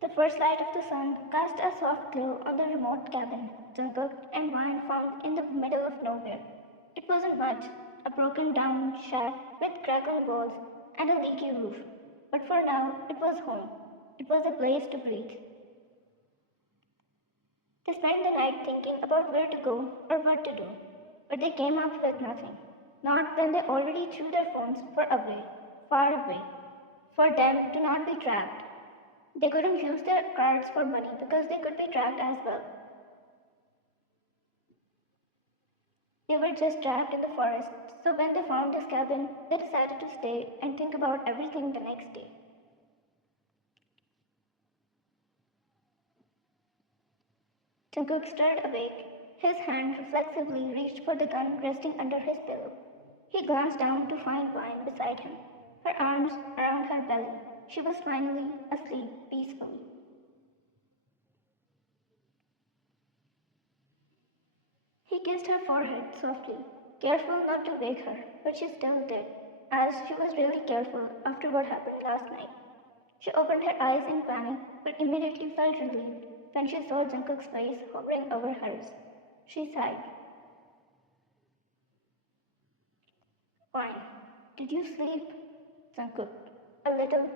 The first light of the sun cast a soft glow on the remote cabin Jungkook and Wine found in the middle of nowhere. It wasn't much, a broken down shack with crackling walls and a leaky roof. But for now, it was home. It was a place to breathe. They spent the night thinking about where to go or what to do, but they came up with nothing. Not when they already threw their phones far away, for them to not be tracked. They couldn't use their cards for money because they could be tracked as well. They were just trapped in the forest, so when they found this cabin, they decided to stay and think about everything the next day. Jungkook stirred awake. His hand reflexively reached for the gun resting under his pillow. He glanced down to find Vine beside him, her arms around her belly. She was finally asleep peacefully. He kissed her forehead softly, careful not to wake her, but she still did, as she was really careful after what happened last night. She opened her eyes in panic, but immediately felt relieved when she saw Jungkook's face hovering over hers. She sighed. Fine. Did you sleep? Jungkook. A little.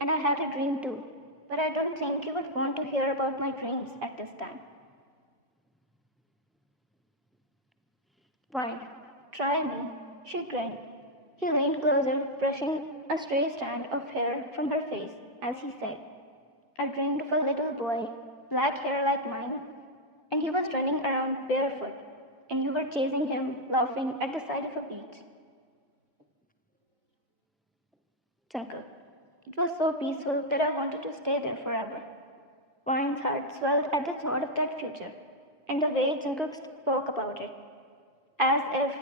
And I had a dream too, but I don't think you would want to hear about my dreams at this time. Fine. Try me. She grinned. He leaned closer, brushing a stray strand of hair from her face as he said, I dreamed of a little boy, black hair like mine, and he was running around barefoot, and you were chasing him, laughing at the side of a beach. Jungkook. It was so peaceful that I wanted to stay there forever. Wine's heart swelled at the thought of that future, and the way Jungkook spoke about it, as if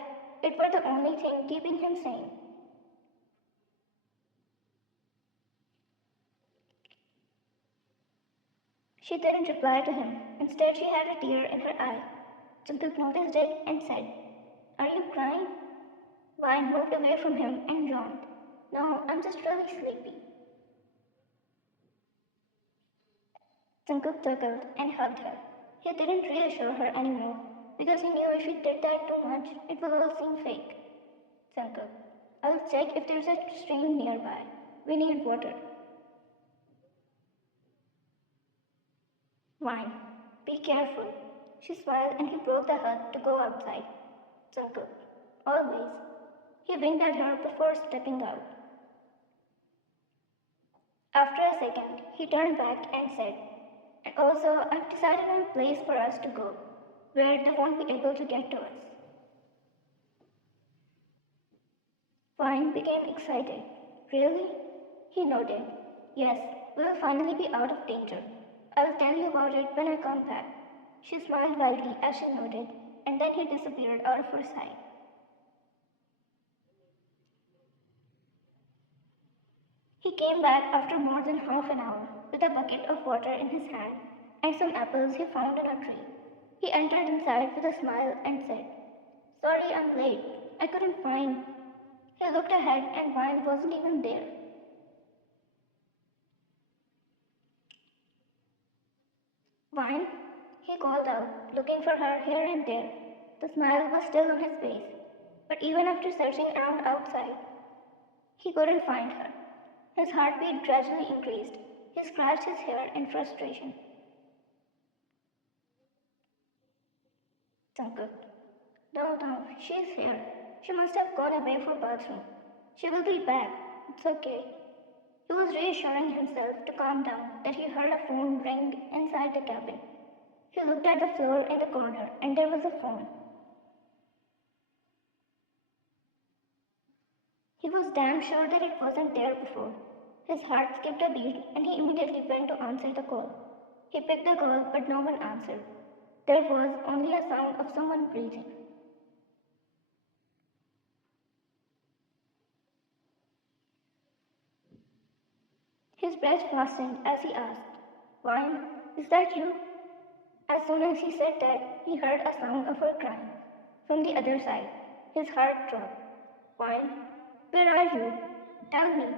it were the only thing keeping him sane. She didn't reply to him. Instead, she had a tear in her eye. Jungkook noticed it and said, Are you crying? Wine moved away from him and yawned. No, I'm just really sleepy. Jungkook chuckled and hugged her. He didn't reassure her anymore, because he knew if he did that too much, it would all seem fake. Jungkook, I'll check if there's a stream nearby. We need water. Wine, be careful. She smiled and he broke the hug to go outside. Jungkook, always. He winked at her before stepping out. After a second, he turned back and said, And also, I've decided on a place for us to go, where they won't be able to get to us. Vine became excited. Really? He nodded. Yes, we'll finally be out of danger. I'll tell you about it when I come back. She smiled widely as she nodded, and then he disappeared out of her sight. He came back after more than half an hour with a bucket of water in his hand and some apples he found in a tree. He entered inside with a smile and said, Sorry I'm late. I couldn't find. He looked ahead and Vine wasn't even there. Vine? He called out, looking for her here and there. The smile was still on his face, but even after searching around outside, he couldn't find her. His heartbeat gradually increased. He scratched his hair in frustration. Jungkook. No, she's here. She must have gone away for bathroom. She will be back. It's okay. He was reassuring himself to calm down that he heard a phone ring inside the cabin. He looked at the floor in the corner and there was a phone. He was damn sure that it wasn't there before. His heart skipped a beat and he immediately went to answer the call. He picked the call but no one answered. There was only a sound of someone breathing. His breath fastened as he asked, Vine, is that you? As soon as he said that, he heard a sound of her crying. From the other side, his heart dropped. Vine, where are you? Tell me.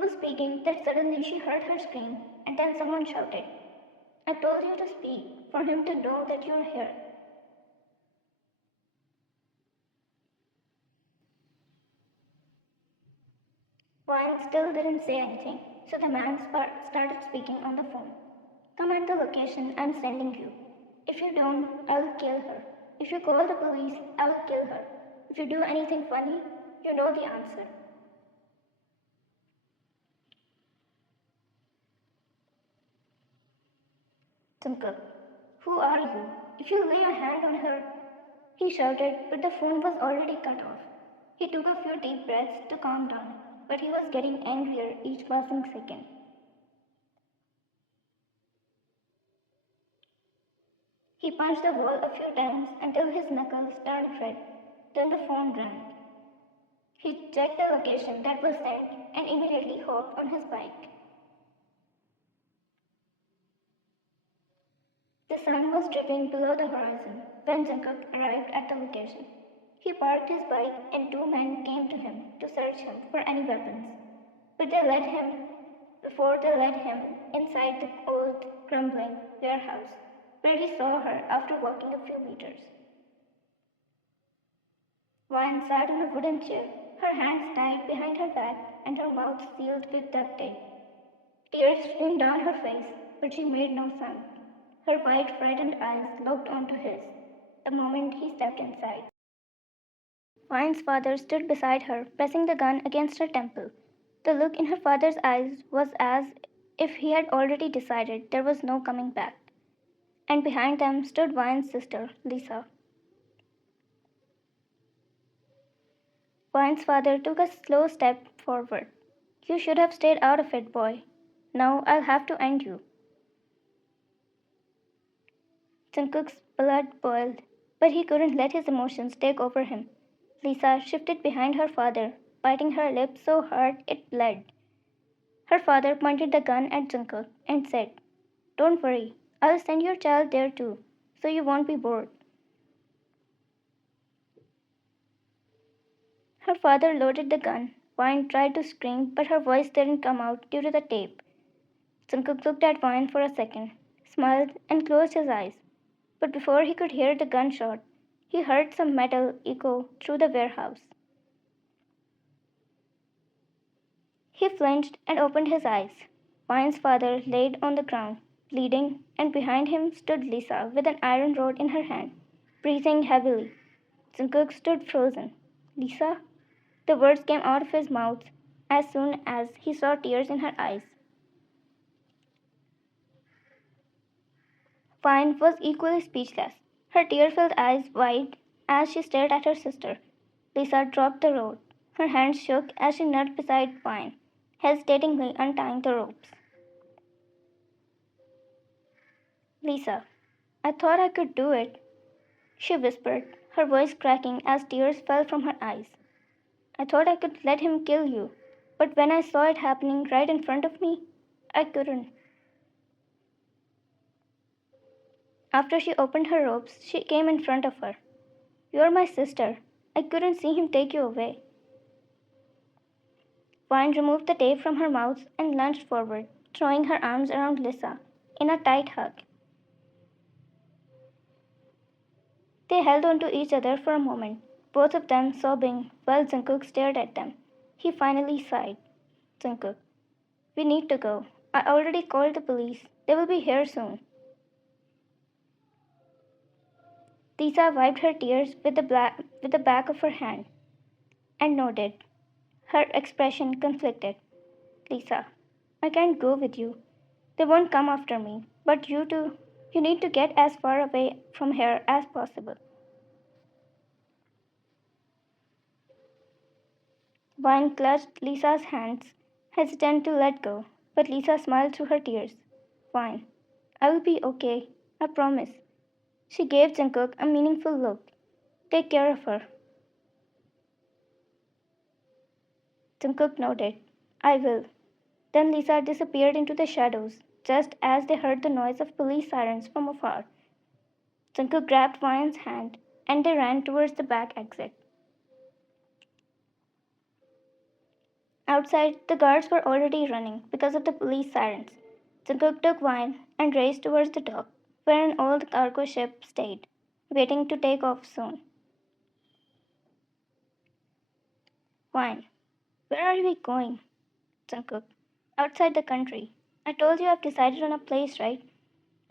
was speaking that suddenly she heard her scream, and then someone shouted, I told you to speak, for him to know that you're here. Ryan still didn't say anything, so the man started speaking on the phone. Come at the location I'm sending you. If you don't, I will kill her. If you call the police, I will kill her. If you do anything funny, you know the answer. Jungkook, who are you? If you lay your hand on her, he shouted, but the phone was already cut off. He took a few deep breaths to calm down, but he was getting angrier each passing second. He punched the wall a few times until his knuckles turned red. Then the phone rang. He checked the location that was sent and immediately hopped on his bike. The sun was dripping below the horizon when Jungkook arrived at the location. He parked his bike and two men came to him to search him for any weapons. But before they led him inside the old, crumbling warehouse, where he saw her after walking a few meters. Vine sat on a wooden chair, her hands tied behind her back and her mouth sealed with duct tape. Tears streamed down her face, but she made no sound. Her wide, frightened eyes locked onto his the moment he stepped inside. Vine's father stood beside her, pressing the gun against her temple. The look in her father's eyes was as if he had already decided there was no coming back. And behind them stood Vine's sister, Lisa. Vine's father took a slow step forward. You should have stayed out of it, boy. Now I'll have to end you. Jungkook's blood boiled, but he couldn't let his emotions take over him. Lisa shifted behind her father, biting her lip so hard it bled. Her father pointed the gun at Jungkook and said, Don't worry, I'll send your child there too, so you won't be bored. Her father loaded the gun. Vine tried to scream, but her voice didn't come out due to the tape. Jungkook looked at Vine for a second, smiled, and closed his eyes. But before he could hear the gunshot, he heard some metal echo through the warehouse. He flinched and opened his eyes. Vine's father laid on the ground, bleeding, and behind him stood Lisa with an iron rod in her hand, breathing heavily. Jungkook stood frozen. Lisa? The words came out of his mouth as soon as he saw tears in her eyes. Vine was equally speechless, her tear-filled eyes wide as she stared at her sister. Lisa dropped the rod. Her hands shook as she knelt beside Vine, hesitatingly untying the ropes. Lisa, I thought I could do it, she whispered, her voice cracking as tears fell from her eyes. I thought I could let him kill you, but when I saw it happening right in front of me, I couldn't. After she opened her ropes, she came in front of her. You're my sister. I couldn't see him take you away. Vine removed the tape from her mouth and lunged forward, throwing her arms around Lisa in a tight hug. They held on to each other for a moment, both of them sobbing while Jungkook stared at them. He finally sighed. Jungkook, we need to go. I already called the police. They will be here soon. Lisa wiped her tears with the back of her hand and nodded, her expression conflicted. Lisa, I can't go with you. They won't come after me, but you too. You need to get as far away from here as possible. Vine clutched Lisa's hands, hesitant to let go, but Lisa smiled through her tears. Vine, I will be okay. I promise. She gave Jungkook a meaningful look. Take care of her. Jungkook nodded. I will. Then Lisa disappeared into the shadows, just as they heard the noise of police sirens from afar. Jungkook grabbed Vine's hand, and they ran towards the back exit. Outside, the guards were already running because of the police sirens. Jungkook took Wine and raced towards the dock, where an old cargo ship stayed, waiting to take off soon. Wine, where are we going? Jungkook, outside the country. I told you I've decided on a place, right?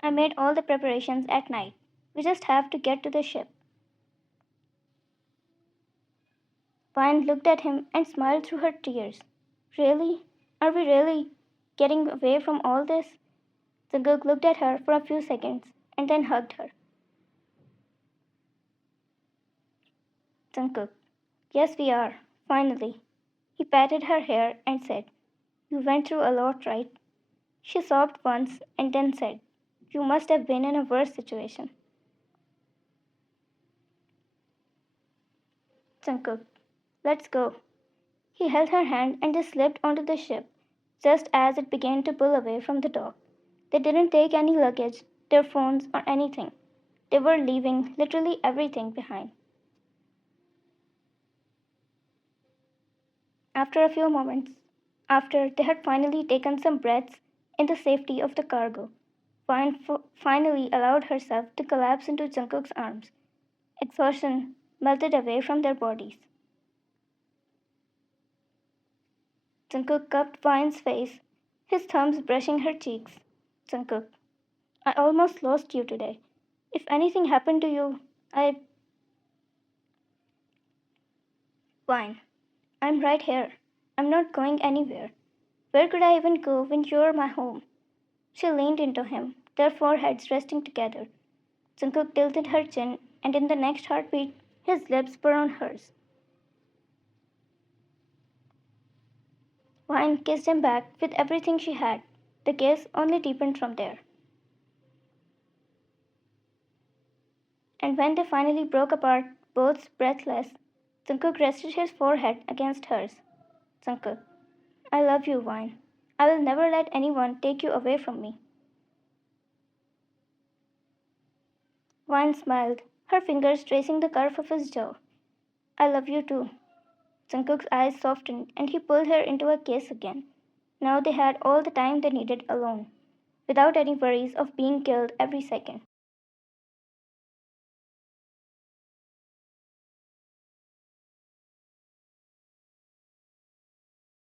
I made all the preparations at night. We just have to get to the ship. Vine looked at him and smiled through her tears. Really? Are we really getting away from all this? Jungkook looked at her for a few seconds and then hugged her. Jungkook, yes, we are. Finally. He patted her hair and said, you went through a lot, right? She sobbed once and then said, you must have been in a worse situation. Jungkook, let's go. He held her hand and they slipped onto the ship just as it began to pull away from the dock. They didn't take any luggage, their phones, or anything. They were leaving literally everything behind. After a few moments, after they had finally taken some breaths in the safety of the cargo, Vine finally allowed herself to collapse into Jungkook's arms. Exhaustion melted away from their bodies. Jungkook cupped Vine's face, his thumbs brushing her cheeks. Jungkook, I almost lost you today. If anything happened to you, I. Vine, I'm right here. I'm not going anywhere. Where could I even go when you're my home? She leaned into him, their foreheads resting together. Jungkook tilted her chin, and in the next heartbeat, his lips were on hers. Vine kissed him back with everything she had. The kiss only deepened from there. And when they finally broke apart, both breathless, Jungkook rested his forehead against hers. Jungkook, I love you, Vine. I will never let anyone take you away from me. Vine smiled, her fingers tracing the curve of his jaw. I love you too. Jungkook's eyes softened and he pulled her into a kiss again. Now they had all the time they needed alone, without any worries of being killed every second.